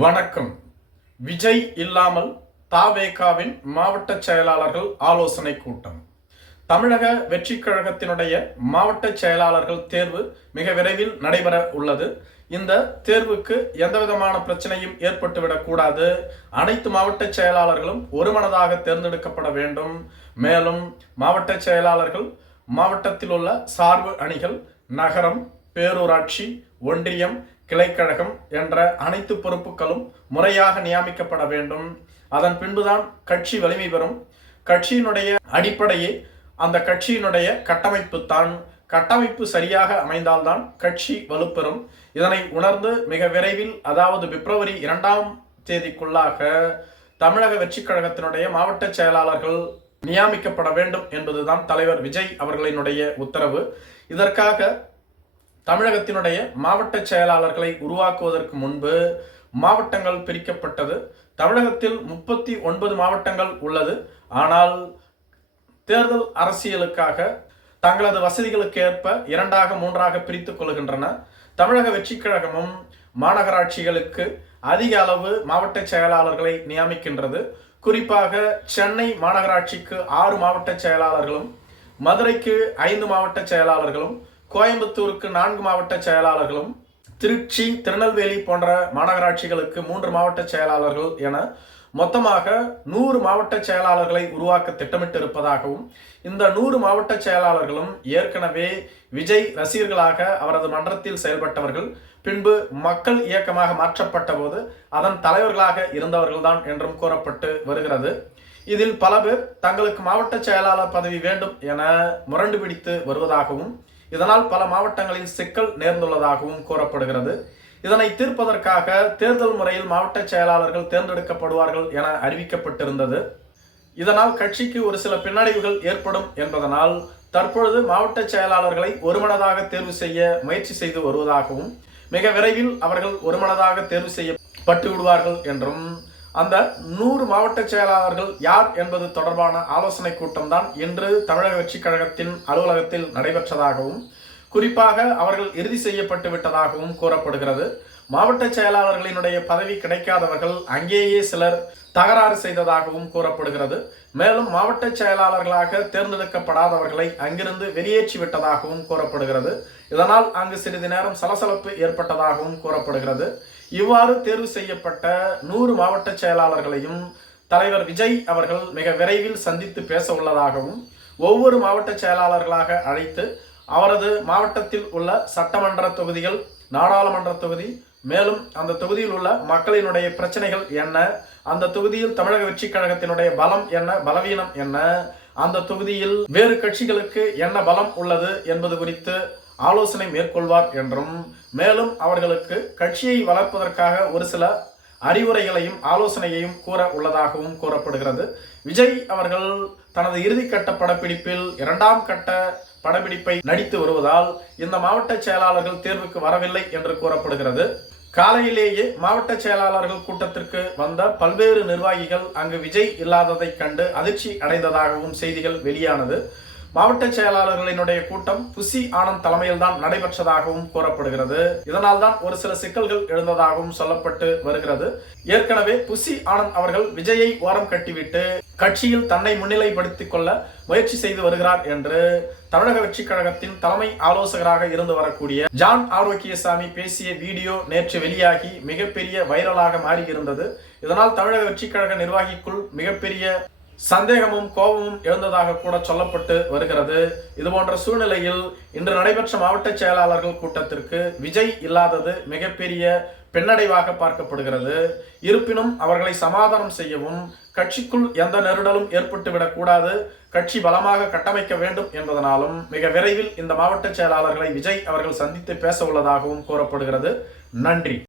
வணக்கம். விஜய் இல்லாமல் தாவேகாவின் மாவட்ட செயலாளர்கள் ஆலோசனை கூட்டம். தமிழக வெற்றி கழகத்தினுடைய மாவட்ட செயலாளர்கள் தேர்வு மிக விரைவில் நடைபெற உள்ளது. இந்த தேர்வுக்கு எந்தவிதமான பிரச்சனையும் ஏற்பட்டுவிடக்கூடாது அனைத்து மாவட்ட செயலாளர்களும் ஒருமனதாக தேர்ந்தெடுக்கப்பட வேண்டும். மேலும் மாவட்ட செயலாளர்கள் மாவட்டத்தில் உள்ள சார்பு அணிகள் நகரம் பேரூராட்சி ஒன்றியம் கிளைக்கழகம் என்ற அனைத்து பொறுப்புகளும் முறையாக நியமிக்கப்பட வேண்டும். அதன் பின்புதான் கட்சி வலிமை பெறும். கட்சியினுடைய அடிப்படையே அந்த கட்சியினுடைய கட்டமைப்பு தான் கட்டமைப்பு சரியாக அமைந்தால்தான் கட்சி வலுப்பெறும். இதனை உணர்ந்து மிக விரைவில் அதாவது பிப்ரவரி இரண்டாம் தேதிக்குள்ளாக தமிழக வெற்றிக் கழகத்தினுடைய மாவட்ட செயலாளர்கள் நியமிக்கப்பட வேண்டும் என்பதுதான் தலைவர் விஜய் அவர்களினுடைய உத்தரவு. இதற்காக தமிழகத்தினுடைய மாவட்ட செயலாளர்களை உருவாக்குவதற்கு முன்பு மாவட்டங்கள் பிரிக்கப்பட்டது. தமிழகத்தில் முப்பத்தி ஒன்பது மாவட்டங்கள் உள்ளது. ஆனால் தேர்தல் அரசியலுக்காக தங்களது வசதிகளுக்கு ஏற்ப இரண்டாக மூன்றாக பிரித்துக் கொள்கின்றன. தமிழக வெற்றிக் கழகமும் மாநகராட்சிகளுக்கு அதிக அளவு மாவட்ட செயலாளர்களை நியமிக்கின்றது. குறிப்பாக சென்னை மாநகராட்சிக்கு ஆறு மாவட்ட செயலாளர்களும் மதுரைக்கு ஐந்து மாவட்ட செயலாளர்களும் கோயம்புத்தூருக்கு நான்கு மாவட்ட செயலாளர்களும் திருச்சி திருநெல்வேலி போன்ற மாநகராட்சிகளுக்கு மூன்று மாவட்ட செயலாளர்கள் என மொத்தமாக நூறு மாவட்ட செயலாளர்களை உருவாக்க திட்டமிட்டு இருப்பதாகவும் இந்த நூறு மாவட்ட செயலாளர்களும் ஏற்கனவே விஜய் ரசிகர்களாக அவரது மன்றத்தில் செயல்பட்டவர்கள் பின்பு மக்கள் இயக்கமாக மாற்றப்பட்ட போது அதன் தலைவர்களாக இருந்தவர்கள்தான் என்றும் கூறப்பட்டு வருகிறது. இதில் பல பேர் தங்களுக்கு மாவட்ட செயலாளர் பதவி வேண்டும் என முரண்டு பிடித்து வருவதாகவும் இதனால் பல மாவட்டங்களில் சிக்கல் நேர்ந்துள்ளதாகவும் கூறப்படுகிறது. இதனை தீர்ப்பதற்காக தேர்தல் முறையில் மாவட்ட செயலாளர்கள் தேர்ந்தெடுக்கப்படுவார்கள் என அறிவிக்கப்பட்டிருந்தது. இதனால் கட்சிக்கு ஒரு சில பின்னடைவுகள் ஏற்படும் என்பதனால் தற்பொழுது மாவட்ட செயலாளர்களை ஒருமனதாக தேர்வு செய்ய முயற்சி செய்து வருவதாகவும் மிக விரைவில் அவர்கள் ஒருமனதாக தேர்வு செய்யப்பட்டு விடுவார்கள் என்றும் அந்த நூறு மாவட்ட செயலாளர்கள் யார் என்பது தொடர்பான ஆலோசனை கூட்டம் தான் இன்று தமிழக வெற்றிக் கழகத்தின் அலுவலகத்தில் நடைபெற்றதாகவும் குறிப்பாக அவர்கள் இறுதி செய்யப்பட்டு விட்டதாகவும் கூறப்படுகிறது. மாவட்ட செயலாளர்களினுடைய பதவி கிடைக்காதவர்கள் அங்கேயே சிலர் தகராறு செய்ததாகவும் கூறப்படுகிறது. மேலும் மாவட்ட செயலாளர்களாக தேர்ந்தெடுக்கப்படாதவர்களை அங்கிருந்து வெளியேற்றி விட்டதாகவும் கூறப்படுகிறது. இதனால் அங்கு சிறிது நேரம் சலசலப்பு ஏற்பட்டதாகவும் கூறப்படுகிறது. இவ்வாறு தேர்வு செய்யப்பட்ட நூறு மாவட்ட செயலாளர்களையும் தலைவர் விஜய் அவர்கள் மிக விரைவில் சந்தித்து பேச உள்ளதாகவும் ஒவ்வொரு மாவட்ட செயலாளர்களாக அழைத்து அவரது மாவட்டத்தில் உள்ள சட்டமன்ற தொகுதிகள் நாடாளுமன்ற தொகுதி மேலும் அந்த தொகுதியில் உள்ள மக்களினுடைய பிரச்சனைகள் என்ன? அந்த தொகுதியில் தமிழக வெற்றி கழகத்தினுடைய பலம் என்ன? பலவீனம் என்ன? அந்த தொகுதியில் வேறு கட்சிகளுக்கு என்ன பலம் உள்ளது என்பது குறித்து ஆலோசனை மேற்கொள்வார் என்றும் மேலும் அவர்களுக்கு கட்சியை வளர்ப்பதற்காக ஒரு சில அறிவுரைகளையும் ஆலோசனையையும் கூற உள்ளதாகவும் கூறப்படுகிறது. விஜய் அவர்கள் தனது இறுதிக்கட்ட படப்பிடிப்பில் இரண்டாம் கட்ட படப்பிடிப்பை நடித்து வருவதால் இந்த மாவட்ட செயலாளர்கள் தேர்வுக்கு வரவில்லை என்று கூறப்படுகிறது. காலையிலேயே மாவட்ட செயலாளர்கள் கூட்டத்திற்கு வந்த பல்வேறு நிர்வாகிகள் அங்கு விஜய் இல்லாததை கண்டு அதிர்ச்சி அடைந்ததாகவும் செய்திகள் வெளியானது. மாவட்ட செயலாளர்களினுடைய கூட்டம் புசி ஆனந்த் தலைமையில் தான் நடைபெற்றதாகவும் கூறப்படுகிறது. இதனால் தான் ஒரு சில சிக்கல்கள் எழுந்ததாகவும் சொல்லப்பட்டு வருகிறது. ஏற்கனவே புசி ஆனந்த் அவர்கள் விஜயை ஓரம் கட்டிவிட்டு கட்சியில் தன்னை முன்னிலைப்படுத்திக் கொள்ள முயற்சி செய்து வருகிறார் என்று தமிழக வெற்றி கழகத்தின் தலைமை ஆலோசகராக இருந்து வரக்கூடிய ஜான் ஆரோக்கியசாமி பேசிய வீடியோ நேற்று வெளியாகி மிகப்பெரிய வைரலாக மாறியிருந்தது. இதனால் தமிழக வெற்றி கழக நிர்வாகிக்குள் மிகப்பெரிய சந்தேகமும் கோபமும் எழுந்ததாக கூட சொல்லப்பட்டு வருகிறது. இது போன்ற சூழ்நிலையில் இன்று நடைபெற்ற மாவட்ட செயலாளர்கள் கூட்டத்திற்கு விஜய் இல்லாதது மிகப்பெரிய பின்னடைவாக பார்க்கப்படுகிறது. இருப்பினும் அவர்களை சமாதானம் செய்யவும் கட்சிக்குள் எந்த நெருடலும் ஏற்பட்டுவிடக்கூடாது கட்சி பலமாக கட்டமைக்க வேண்டும் என்பதனாலும் மிக விரைவில் இந்த மாவட்ட செயலாளர்களை விஜய் அவர்கள் சந்தித்து பேச உள்ளதாகவும் கூறப்படுகிறது. நன்றி.